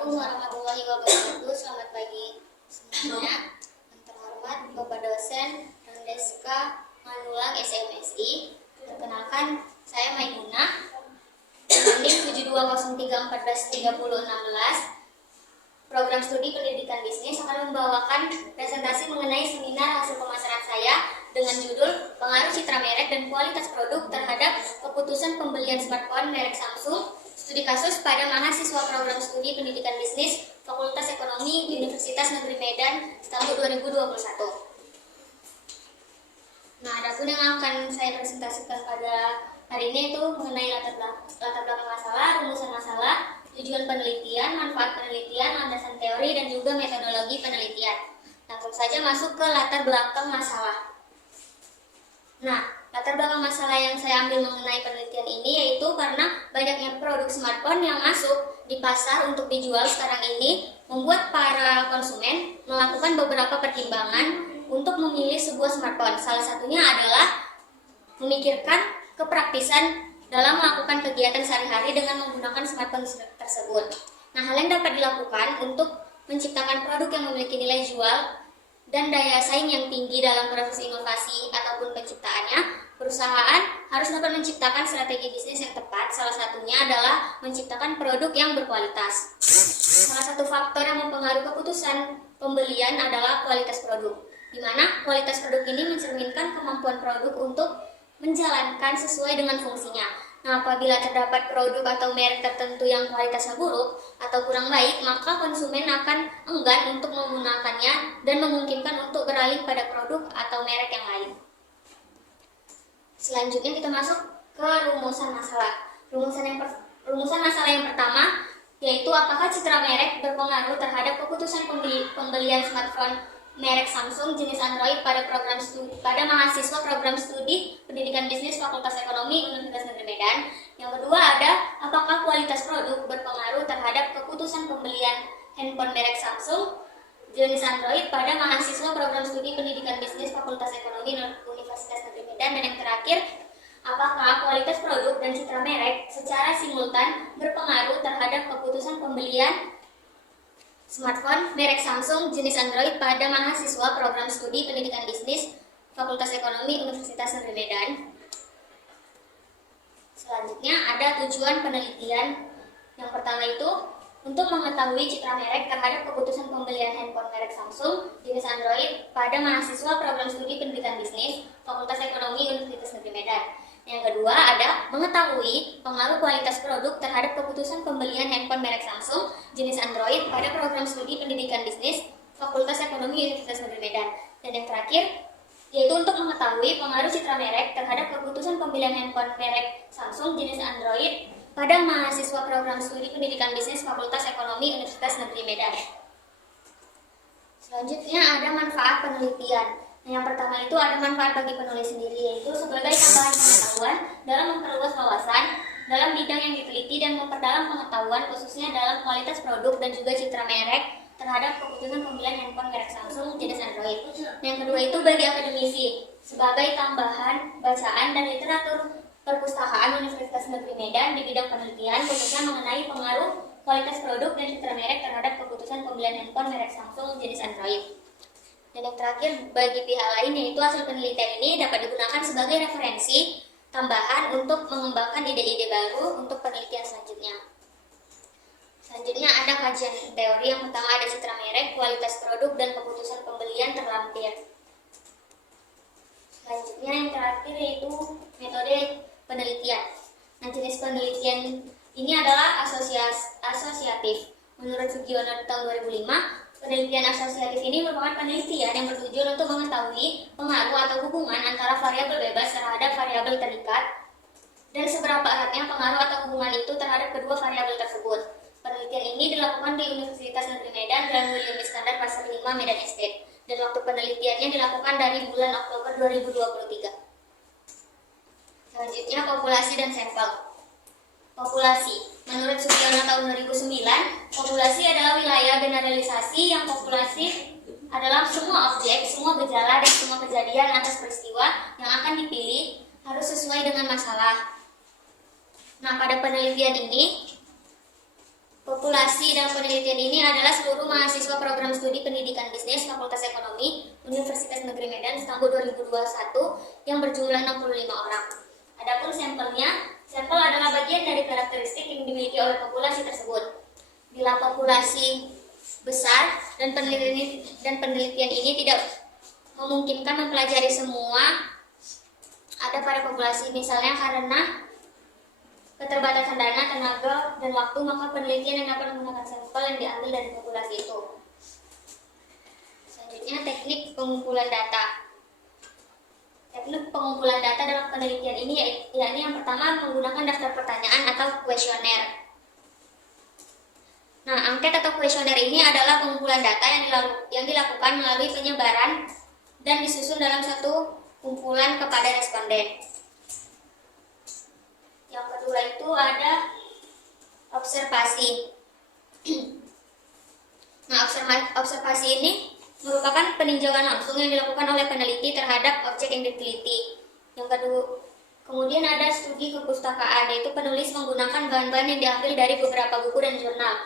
Assalamualaikum warahmatullahi wabarakatuh. Selamat pagi semuanya. Yang terhormat Bapak dosen Rendeska Manulang SMSI. Perkenalkan, saya Maimunah. NIM 7203143016. Program studi pendidikan bisnis akan membawakan presentasi mengenai seminar hasil pemasaran saya dengan judul Pengaruh Citra Merek dan Kualitas Produk terhadap Keputusan Pembelian Smartphone merek Samsung. Studi kasus pada mahasiswa program studi pendidikan bisnis Fakultas Ekonomi Universitas Negeri Medan tahun 2021. Nah, adapun yang akan saya presentasikan pada hari ini itu mengenai latar belakang masalah, rumusan masalah, tujuan penelitian, manfaat penelitian, landasan teori, dan juga metodologi penelitian. Langsung saja masuk ke latar belakang masalah. Nah, latar belakang masalah yang saya ambil mengenai penelitian ini yaitu karena banyaknya produk smartphone yang masuk di pasar untuk dijual sekarang ini membuat para konsumen melakukan beberapa pertimbangan untuk memilih sebuah smartphone. Salah satunya adalah memikirkan kepraktisan dalam melakukan kegiatan sehari-hari dengan menggunakan smartphone tersebut. Nah, hal yang dapat dilakukan untuk menciptakan produk yang memiliki nilai jual dan daya saing yang tinggi dalam proses inovasi ataupun penciptaannya, perusahaan harus dapat menciptakan strategi bisnis yang tepat. Salah satunya adalah menciptakan produk yang berkualitas. Salah satu faktor yang mempengaruhi keputusan pembelian adalah kualitas produk, di mana kualitas produk ini mencerminkan kemampuan produk untuk menjalankan sesuai dengan fungsinya. Nah, apabila terdapat produk atau merek tertentu yang kualitasnya buruk atau kurang baik, maka konsumen akan enggan untuk menggunakannya dan memungkinkan untuk beralih pada produk atau merek yang lain. Selanjutnya kita masuk ke rumusan masalah. Rumusan masalah yang pertama yaitu apakah citra merek berpengaruh terhadap keputusan pembelian smartphone merek Samsung jenis Android pada mahasiswa program studi pendidikan bisnis Fakultas Ekonomi Universitas Negeri Medan. Yang kedua ada apakah kualitas produk berpengaruh terhadap keputusan pembelian handphone merek Samsung jenis Android pada mahasiswa program studi pendidikan bisnis Fakultas Ekonomi Universitas Negeri Medan. Dan yang terakhir, apakah kualitas produk dan citra merek secara simultan berpengaruh terhadap keputusan pembelian smartphone merek Samsung jenis Android pada mahasiswa program studi pendidikan bisnis Fakultas Ekonomi Universitas Negeri Medan. Selanjutnya ada tujuan penelitian. Yang pertama itu untuk mengetahui citra merek terhadap keputusan pembelian handphone merek Samsung jenis Android pada mahasiswa program studi pendidikan bisnis Fakultas Ekonomi Universitas Negeri Medan. Yang kedua ada mengetahui pengaruh kualitas produk terhadap keputusan pembelian handphone merek Samsung jenis Android pada program studi pendidikan bisnis Fakultas Ekonomi Universitas Negeri Medan. Dan yang terakhir yaitu untuk mengetahui pengaruh citra merek terhadap keputusan pembelian handphone merek Samsung jenis Android pada mahasiswa program studi pendidikan bisnis Fakultas Ekonomi Universitas Negeri Medan. Selanjutnya ada manfaat penelitian. Yang pertama itu ada manfaat bagi penulis sendiri, yaitu sebagai tambahan pengetahuan dalam memperluas wawasan dalam bidang yang diteliti dan memperdalam pengetahuan khususnya dalam kualitas produk dan juga citra merek terhadap keputusan pembelian handphone merek Samsung jenis Android. Yang kedua itu bagi akademisi sebagai tambahan bacaan dan literatur perpustakaan Universitas Negeri Medan di bidang penelitian khususnya mengenai pengaruh kualitas produk dan citra merek terhadap keputusan pembelian handphone merek Samsung jenis Android. Dan yang terakhir bagi pihak lain yaitu hasil penelitian ini dapat digunakan sebagai referensi tambahan untuk mengembangkan ide-ide baru untuk penelitian selanjutnya. Selanjutnya ada kajian teori. Yang pertama ada citra merek, kualitas produk, dan keputusan pembelian terlampir. Selanjutnya yang terakhir yaitu metode penelitian. Nah, jenis penelitian ini adalah asosiatif. Menurut Sugiono tahun 2005, penelitian asosiatif ini merupakan penelitian yang bertujuan untuk mengetahui pengaruh atau hubungan antara variabel bebas terhadap variabel terikat dan seberapa eratnya pengaruh atau hubungan itu terhadap kedua variabel tersebut. Penelitian ini dilakukan di Universitas Negeri Medan dan William Iskandar Pasar 5 Medan Estate dan waktu penelitiannya dilakukan dari bulan Oktober 2023. Selanjutnya populasi dan sampel. Populasi. Menurut Sugiono tahun 2009, populasi adalah wilayah generalisasi yang populasi adalah semua objek, semua gejala, dan semua kejadian atas peristiwa yang akan dipilih harus sesuai dengan masalah. Nah, pada penelitian ini Populasi dalam penelitian ini adalah seluruh mahasiswa program studi pendidikan bisnis Fakultas Ekonomi Universitas Negeri Medan tahun 2021 yang berjumlah 65 orang. Adapun sampelnya, sampel adalah bagian dari karakteristik yang dimiliki oleh populasi tersebut. Bila populasi besar dan penelitian ini tidak memungkinkan mempelajari semua ada pada populasi, misalnya karena keterbatasan dana, tenaga, dan waktu, maka penelitian yang dapat menggunakan sampel yang diambil dari populasi itu. Selanjutnya, teknik pengumpulan data. Teknik pengumpulan data dalam penelitian ini yakni yang pertama menggunakan daftar pertanyaan atau kuesioner. Nah, angket atau kuesioner ini adalah pengumpulan data yang dilakukan melalui penyebaran dan disusun dalam satu kumpulan kepada responden. Yang kedua itu ada observasi. Nah, observasi ini merupakan peninjauan langsung yang dilakukan oleh peneliti terhadap objek yang diteliti. Yang kedua, kemudian ada studi kepustakaan, yaitu penulis menggunakan bahan-bahan yang diambil dari beberapa buku dan jurnal.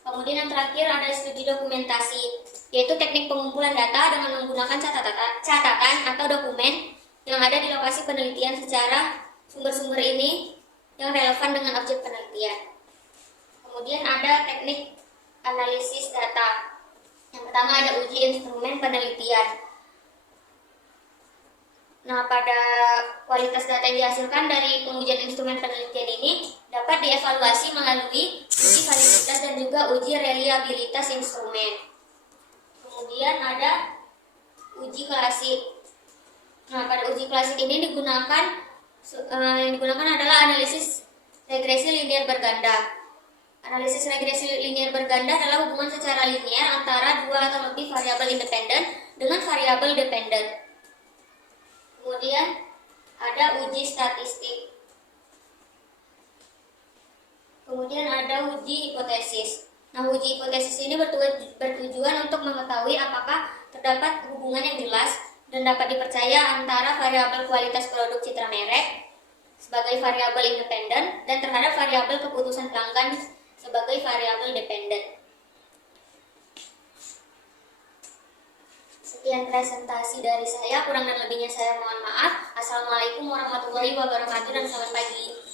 Kemudian yang terakhir ada studi dokumentasi, yaitu teknik pengumpulan data dengan menggunakan catatan atau dokumen yang ada di lokasi penelitian secara sumber-sumber ini yang relevan dengan objek penelitian. Kemudian ada teknik analisis data. Yang pertama ada uji instrumen penelitian. Nah, pada kualitas data yang dihasilkan dari pengujian instrumen penelitian ini dapat dievaluasi melalui uji validitas dan juga uji reliabilitas instrumen. Kemudian ada uji klasik. Nah, pada uji klasik ini yang digunakan adalah analisis regresi linear berganda. Analisis regresi linear berganda adalah hubungan secara linear antara dua atau lebih variabel independen dengan variabel dependen. Kemudian ada uji statistik. Kemudian ada uji hipotesis. Nah, uji hipotesis ini bertujuan untuk mengetahui apakah terdapat hubungan yang jelas dan dapat dipercaya antara variabel kualitas produk citra merek sebagai variabel independen dan terhadap variabel keputusan pelanggan sebagai variabel dependen. Sekian presentasi dari saya, kurang dan lebihnya saya mohon maaf. Assalamualaikum warahmatullahi wabarakatuh dan selamat pagi.